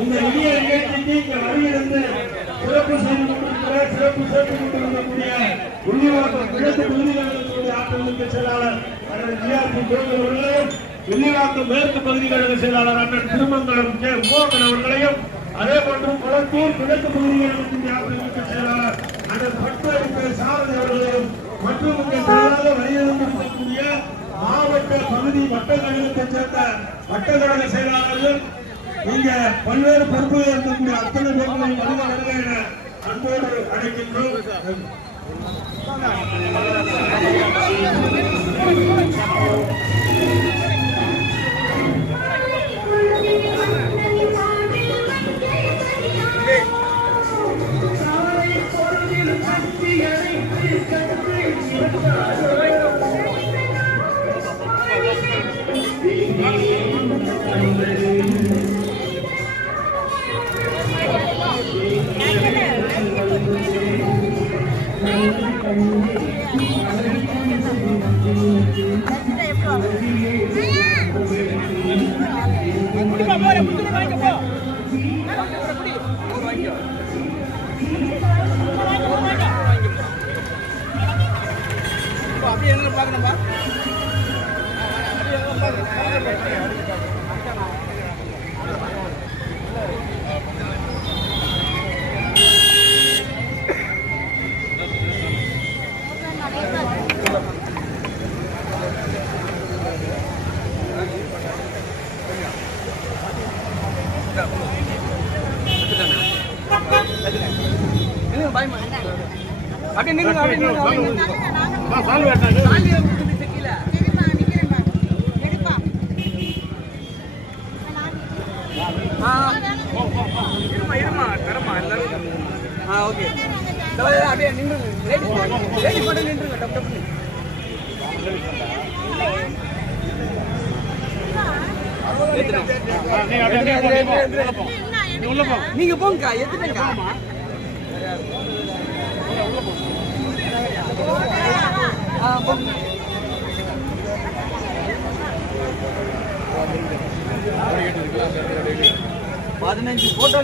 இந்த இனிய நிகழ்ச்சிக்கு இங்க வருகிறது சிறப்பு செய்து கொண்டிருக்கிற சிறப்பு சேர்த்து கொண்டிருக்கக்கூடிய உள்ளிவாக்கம் கிழக்கு பகுதிகளுடைய ஆற்றலுக்கு செயலாளர் அண்ணன் ஜிஆர்பி கோவில் அவர்களையும் உள்ளிவாக்கம் மேற்கு பகுதிகளுக்கு செயலாளர் அண்ணன் திருமங்கலம் கே மோகன் அவர்களையும் அதே போன்று குளத்தூர் கிழக்கு பகுதிகளுக்கு ஆற்றலுக்கு செயலாளர் அண்ணன் பட்டு சாரதி அவர்களையும் மற்றும் இங்கே திரளாக வருகின்ற மாவட்ட பகுதி வட்டக்கழகத்தை சேர்ந்த வட்டக்கழக செயலாளர்கள் இங்க பல்வேறு பொறுப்புகள் இருக்கக்கூடிய அத்தனை பேர்களையும் வருக வருக என அன்போடு அழைக்கின்றோம். நீங்க போங்க எதுங்க பதினஞ்சு போட்டோ